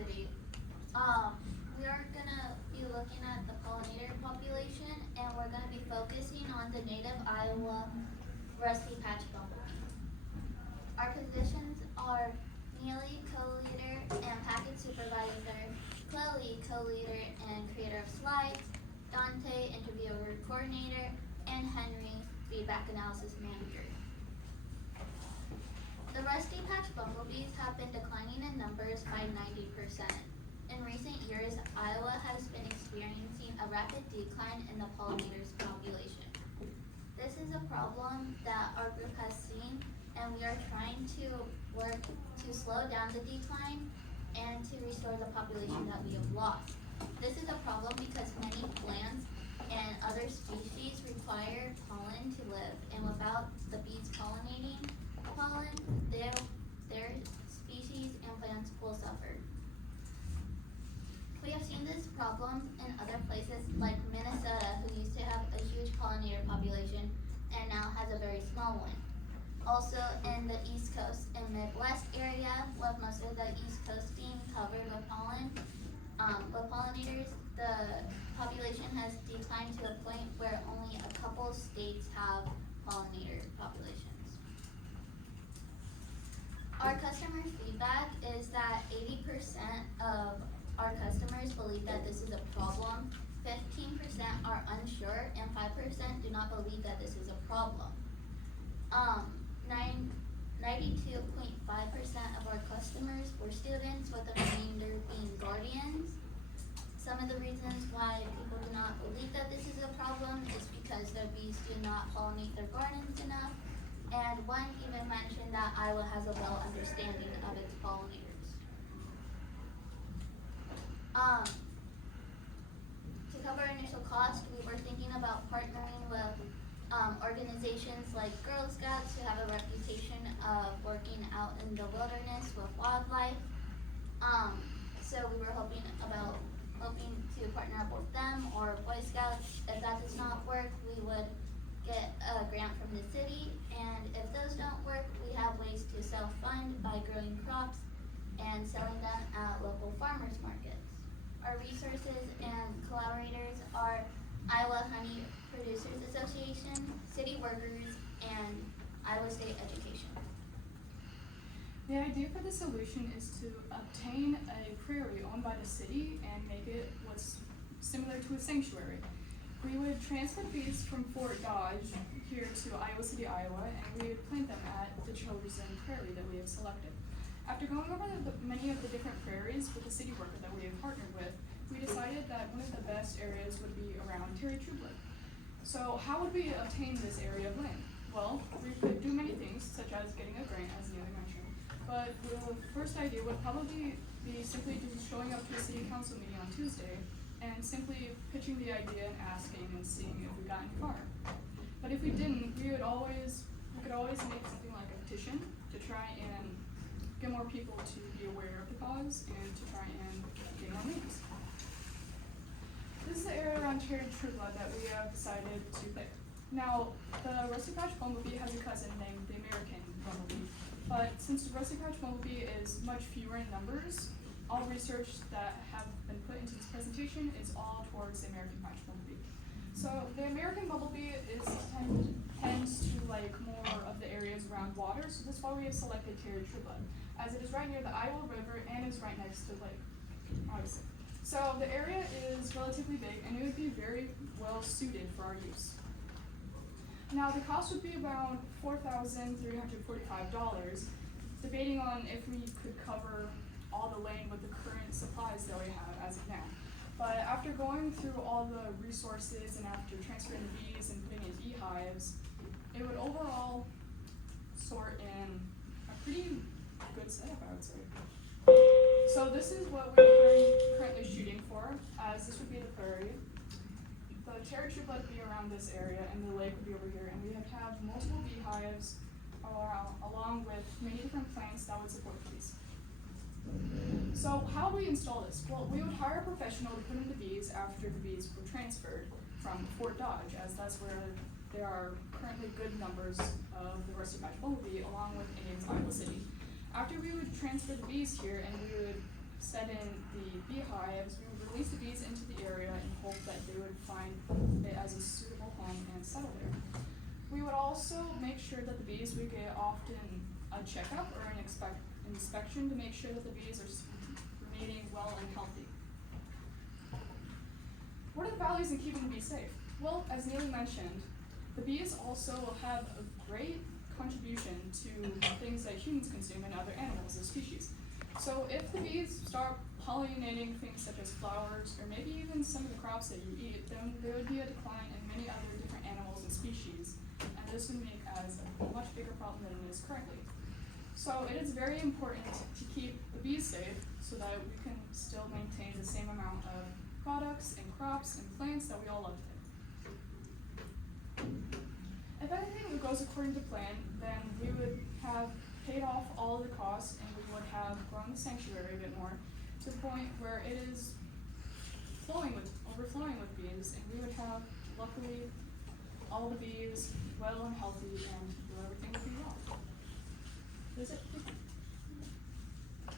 City. We are gonna be looking at the pollinator population, and we're gonna be focusing on the native Iowa rusty patch bumblebee. Our positions are Neely, co-leader and package supervisor, Chloe, co-leader and creator of slides, Dante, interviewer coordinator, and Henry, feedback analysis manager. The rusty patch bumblebees have been declining in numbers by 90%. In recent years, Iowa has been experiencing a rapid decline in the pollinators population. This is a problem that our group has seen, and we are trying to work to slow down the decline and to restore the population that we have lost. This is a problem because many plants and other species require pollen to live, and without the bees pollinating pollen, their species and plants will suffer. We have seen this problem in other places like Minnesota, who used to have a huge pollinator population and now has a very small one. Also in the East Coast and Midwest area, with most of the East Coast being covered with pollen, with pollinators, the population has declined to a point where only a couple states have pollinator populations. Our customer feedback is that 80% of our customers believe that this is a problem, 15% are unsure, and 5% do not believe that this is a problem. 92.5% of our customers were students, with the remainder being guardians. Some of the reasons why people do not believe that this is a problem is because their bees do not pollinate their gardens enough, and one even mentioned that Iowa has a well understanding of its pollinators. To cover initial cost, we were thinking about partnering with organizations like Girl Scouts, who have a reputation of working out in the wilderness with wildlife. So we were hoping to partner up with them or Boy Scouts. If that does not work, we would get a grant from the city, and if those don't work, we have ways to self-fund by growing crops and selling them at local farmers markets. Our resources and collaborators are Iowa Honey Producers Association, city workers, and Iowa State Education. The idea for the solution is to obtain a prairie owned by the city and make it what's similar to a sanctuary. We would transfer bees from Fort Dodge here to Iowa City, Iowa, and we would plant them at the chosen prairie that we have selected. After going over many of the different prairies with the city worker that we have partnered with, we decided that one of the best areas would be around Terry Trubler. So how would we obtain this area of land? Well, we could do many things, such as getting a grant, as Neely mentioned, but the first idea would probably be simply just showing up to a city council meeting on Tuesday and simply pitching the idea and asking and seeing if we got any far. But if we didn't, we could always make something like a petition to try and get more people to be aware of the cause and to try and get more names. This is the area around Terry Trubler that we have decided to pick. Now, the rusty patch bumblebee has a cousin named the American bumblebee, but since the rusty patch bumblebee is much fewer in numbers, all research that have been put into this presentation is all towards the American patch bumblebee. So the American bumblebee tends to like more of the areas around water, so that's why we have selected Terry Trubler, as it is right near the Iowa River and is right next to the lake, obviously. So the area is relatively big, and it would be very well suited for our use. Now the cost would be around $4,345, debating on if we could cover all the land with the current supplies that we have as of now. But after going through all the resources and after transferring the bees and putting in beehives, it would overall sort in a pretty good setup, I would say. So this is what we're currently shooting for, as this would be the prairie. The Terry Trubler would be around this area, and the lake would be over here, and we have to have multiple beehives along with many different plants that would support bees. So how do we install this? Well, we would hire a professional to put in the bees after the bees were transferred from Fort Dodge, as that's where there are currently good numbers of the rusty patch bumblebee along with Indians Iowa City. After we would transfer the bees here and we would set in the beehives, we would release the bees into the area in hope that they would find it as a suitable home and settle there. We would also make sure that the bees would get often a checkup or an inspection to make sure that the bees are remaining well and healthy. What are the values in keeping the bees safe? Well, as Neely mentioned, the bees also have a great contribution to things that humans consume and other animals or species. So if the bees start pollinating things such as flowers or maybe even some of the crops that you eat, then there would be a decline in many other different animals and species, and this would make as a much bigger problem than it is currently. So it is very important to keep the bees safe so that we can still maintain the same amount of products and crops and plants that we all love today. If everything goes according to plan, then we would have paid off all of the costs and we would have grown the sanctuary a bit more to the point where it is overflowing with bees, and we would have, luckily, all the bees well and healthy and everything would be well.